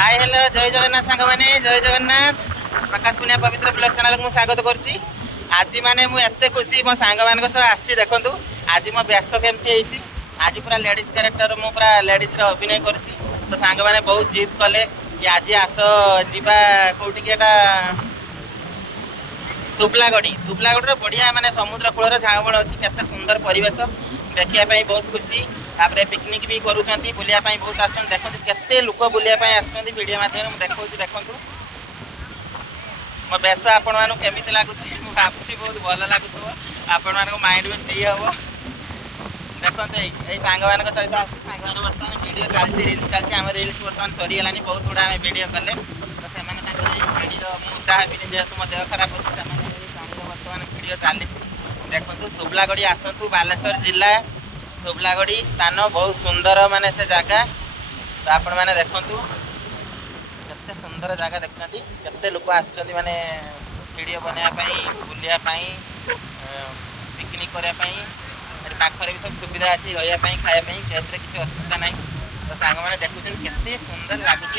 Hi hello जय जगन्नाथ सांग मैंने जय जगन्नाथ प्रकाश पुनिया पवित्र ब्लॉग चैनल को स्वागत करुच्ची। आज माने मुझे खुशी मो सांग मान आसी देखूँ आज मो व्यास केमती आज पूरा लेडीज क्यारेक्टर मु पूरा लेडीज अभिनय करुच्ची। तो सांग मैंने बहुत जिद कले कि आज आस जीवा कौटी दुबलागढ़ी बढ़िया माने समुद्र कूलर झाँबड़ अच्छी केते सुंदर परिवेश देखापी बहुत खुशी। तापर पिकनिक भी करूँगी बुलिया बहुत आस देखते केते लोक बुलिया आडियो मध्यम देखा देखूँ मो बेस आपण मानक लगुच भावुँ बहुत भल लगुव आपण मान माइंड भी फ्री हम देखते ये सांग मान सहित सांग बर्तमान वीडियो चलती रिल्स चलती आम रिल्स बर्तमान सरीगला बहुत गुड़ा आम वीडियो कले तो से गाड़ी मुदा हेनी जेहतु मो देह खराब अच्छे बर्तमान वीडियो चली देखो धुबलागढ़ी आसतु बालेश्वर जिला धुबलागढ़ी स्थान बहुत सुंदर माने से जगह तो आपण मैंने देखु केते सुंदर जगह देखते केते लोक आसुँच माने वीडियो बनाई बुलिया पिकनिक करने पाखरे भी सब सुविधा अच्छी रही खायापी कैसे किसी असुविधा ना तो सांग मैंने देखुं केते सुंदर लगुच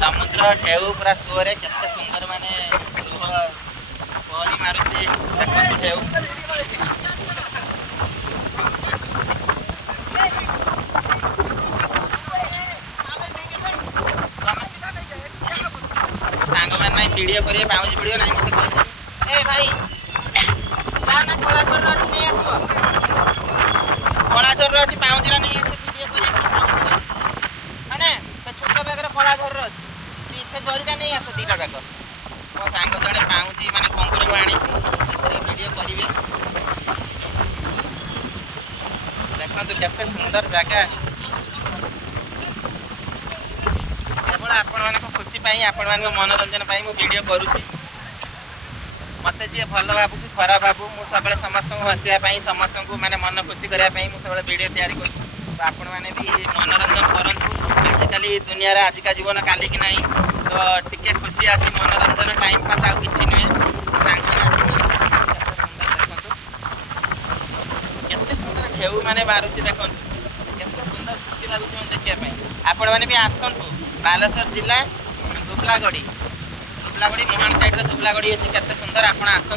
समुद्र ढेउ पूरा सुअरे केते सुंदर माने पहरी मारुची देखो ढेउ सांग मैंने वीडियो करिए पाउज वीडियो नहीं मत ए भाई ना खोला छोर अच्छी नहीं आसो खोला छोर अच्छी पाउजरा नहीं वीडियो करिए माने छोट बैग खोला छोर अच्छी से जरीटा नहीं आस दीटा जाक मो सांग जड़े पाउजी माने कंकुड़ आनी वीडियो करेंगे देखो केते सुंदर जगह केवल आपण खुशी आपण मान मनोरंजन वीडियो करुच्ची मत जी भल भावु कि खराब भावु मुझे सब समस्त हसापी समस्त को माने मन खुशी करने सब वीडियो तैयारी कर आपण मैंने भी मनोरंजन करूँ आजिकल दुनिया आजिका जीवन काली कि नहीं तो टिके खुशी आसी मनोरंजन टाइम पास आउ कि नुहे तो सांग केते सुंदर ढेउ माने मारुची देखो केते सुंदर खुशी लगुच देखापी आपण मैंने भी आसतु बालेश्वर जिला धुबलागढ़ी मोहन साइड धुबलागढ़ी अच्छी केते सुंदर आपण आसतु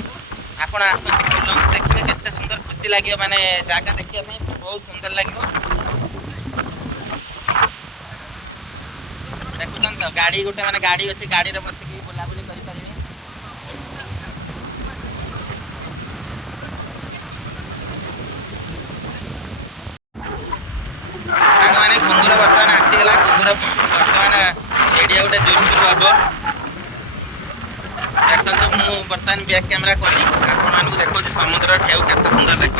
देखिए केते सुंदर खुशी लगे माने जगह देखिए बहुत सुंदर लगे देखुन तो गाड़ी गोटे माने गाड़ी अच्छी गाड़ी रे बस बुलाबुली कर पारिबे सांग माने घुंगुर बर्तमान आसीगला घुंगुर बर्तमान वीडियो गोटे जोरसोर हम देखो मु बर्तमान बैक कैमेरा कली आपण देखो समुद्र ढेउ केते सुंदर देख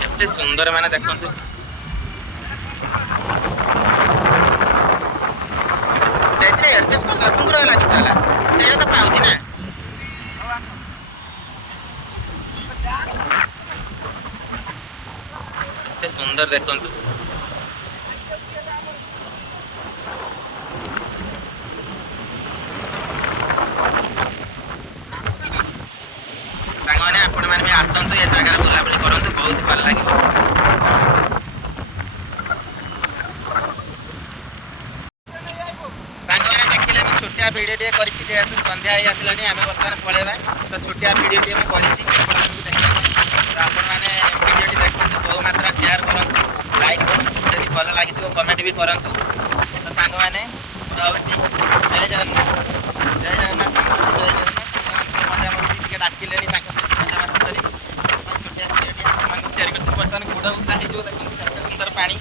केते सुंदर माने देखो से एडजस्ट कर घुंगुर लगी साला से तो पाउजी ना केते सुंदर देखो सांगने आपण मैंने भी आसतु ये जगह बुलाबुली करूँ बहुत भल लगे सांगने देखिले छोटिया वीडियो टे कर जेहतु संध्या ही आसला आम बर्तमान पलैबा तो छोटिया वीडियो टे वीडियो देखते बहु मात्रा शेयर करूँ लाइक करूँ यदि भल लगी कमेंट भी करूँ तो सांग मैंने जय जगन्नाथ जय जगन्नाथ मजा मस्ती डाकिले छोटिया वीडियो बर्तमान गुड़ उदा हो सुंदर पानी